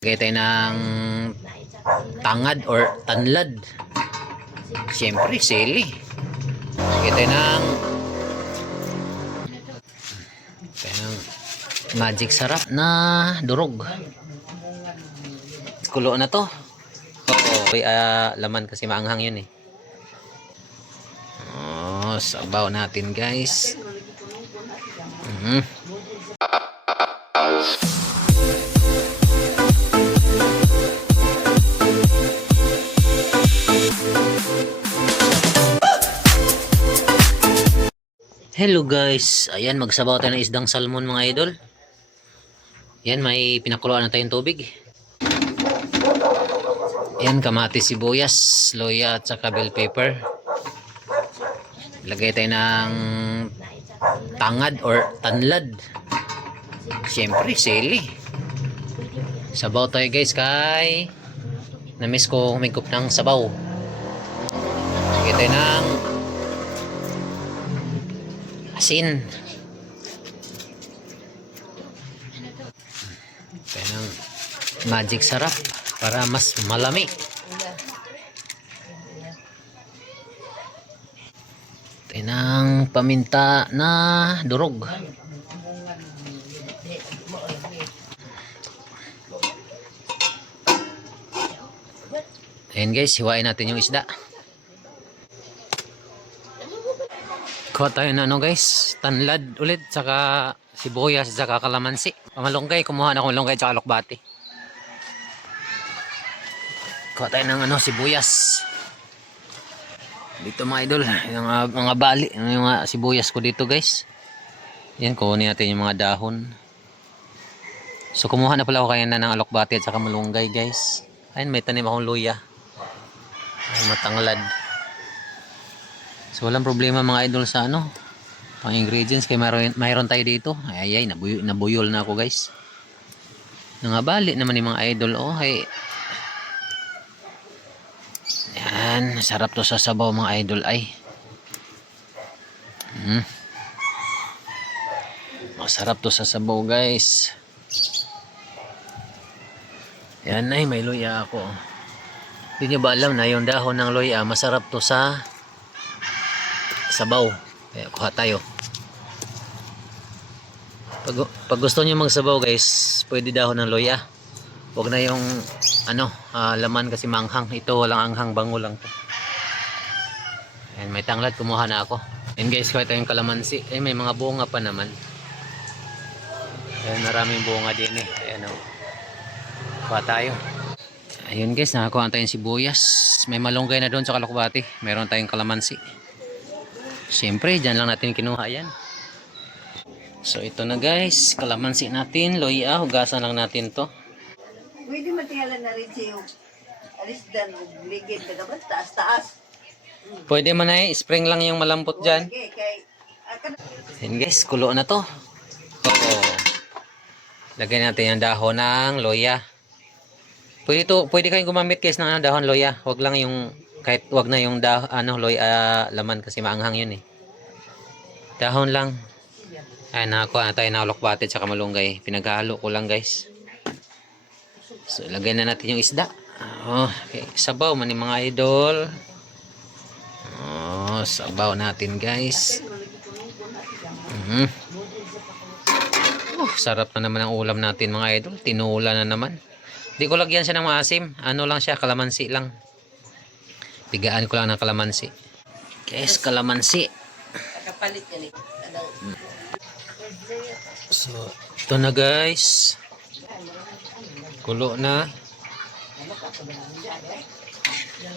Lagay tayo ng tangad or tanlad. Siyempre, sili. Lagay tayo ng magic sarap na durog. Kulo na to. Oo, laman kasi maanghang yun eh. Oh, sabaw natin guys. Hello guys, ayan magsabaw tayo ng isdang salmon mga idol. Yan, may pinakuluan na tayong tubig. Yan, kamatis, sibuyas, loya at saka bell pepper. Lagay tayo ng tangad or tanlad. Siyempre, sili. Sabaw tayo guys kay namiss ko humigop ng sabaw. Lagay tayo ng asin. Tayo ng magic sarap para mas malami. Tayo ng paminta na durog. Ayan guys, hiwain natin yung isda. Kuha tayo na guys, tanlad ulit, saka sibuyas, saka kalamansi. Pamalunggay, kumuha na akong malunggay saka lokbati. Kuha tayo ng sibuyas. Dito mga idol, yung mga bali, yung mga sibuyas ko dito guys. Yan, kunin natin yung mga dahon. So kumuha na pala ako kaya na ng alokbati at saka malunggay guys. Ayun, may tanim akong luya. Ay, matanglad. So walang problema mga idol sa pang ingredients kay mayroon tayo dito. Ay nabuyol na ako guys. Nangabali naman yung mga idol. Oh, ay. Yan, sarap to sa sabaw mga idol ay. Masarap to sa sabaw guys. Yan ay, may luya ako. Hindi nyo ba alam na yung dahon ng luya masarap to sa sabaw? Kaya kuha tayo. Pag gusto niyo magsabaw guys, pwede dahon ng luya. Huwag na yung laman kasi manghang. Ito walang anghang, bango lang to. Ayan, may tanglad, kumuha na ako. Ayan guys, kuha tayong kalamansi. Eh, may mga bunga pa naman. Ayan, maraming bunga din eh. Ayan o. Kuha tayo. Ayun guys, nakakuha tayong sibuyas. May malunggay na doon sa kalokbati. Meron tayong kalamansi. Siyempre, dyan lang natin kinuha yan. So ito na guys, kalamansi natin, loya, hugasan lang natin to. Pwede matiyalan na rin siyo. Alis dan, ligid, nagabas, taas-taas. Pwede man ay, spring lang yung malampot dyan. Ayun guys, kulo na to. Oo. Lagay natin yung dahon ng loya. Pwede kayong gumamit guys ng dahon loya. Wag lang yung wag na yung loya laman kasi maanghang yun eh. Dahon lang. Ay, nakakuha na tayo ng alokbati at saka malunggay. Pinaghalo ko lang guys. So lagay na natin yung isda. Okay. Sabaw man yung mga idol. Sabaw natin guys. Sarap na naman ang ulam natin mga idol. Tinula na naman. Di ko lagyan siya ng maasim. Lang siya, kalamansi lang. Pigaan ko lang ng kalamansi. Guys, kalamansi. Kapalit yan eh. So, ito na guys. Kulo na.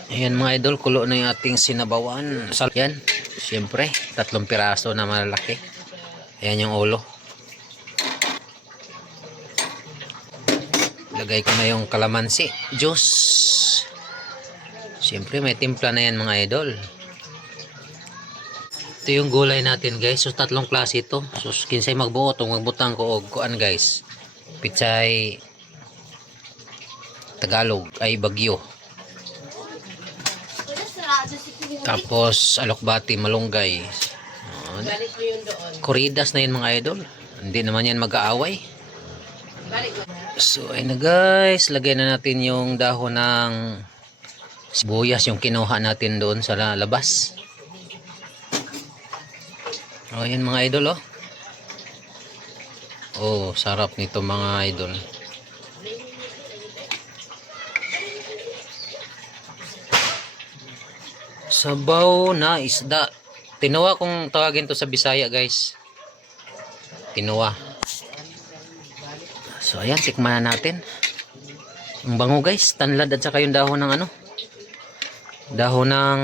Ayan mga idol, kulo na yung ating sinabawan. Yan, siyempre, 3 piraso na malalaki. Ayan yung ulo. Lagay ko na yung kalamansi juice. Siyempre may timpla na yan mga idol. Ito yung gulay natin guys. So 3 klase ito. So kinsay magbuo itong magbutang ko og kuan guys. Pichay Tagalog ay bagyo. Tapos alokbati malunggay. Kuridas na yun mga idol. Hindi naman yan mag-aaway. So ayun na guys, lagay na natin yung dahon ng sibuyas yung kinuha natin doon sa labas. Oh, ayan mga idol oh. Oh, sarap nito mga idol. Sabaw na isda. Tinoa kung tawagin to sa Bisaya guys. Tinoa. So ayan, tikman na natin. Ang bango guys, tanlad at saka yung dahon ng ano. Dahon ng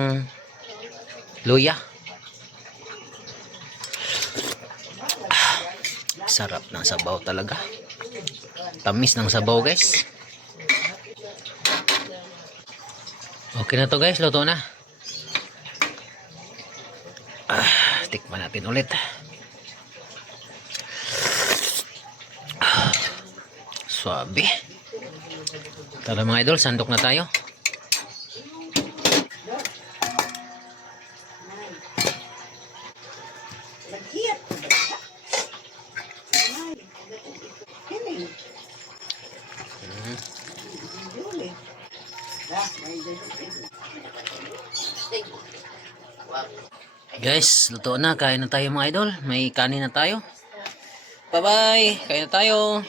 luya. Sarap ng sabaw talaga. Tamis ng sabaw guys. Okay na to guys, luto na. Tikman natin ulit. Suabe. Tara mga idol, sandok na tayo. Lagkit. Kini. Duli. Guys, luto na. Kain na tayo mga idol. May kanin na tayo. Bye bye. Kain na tayo.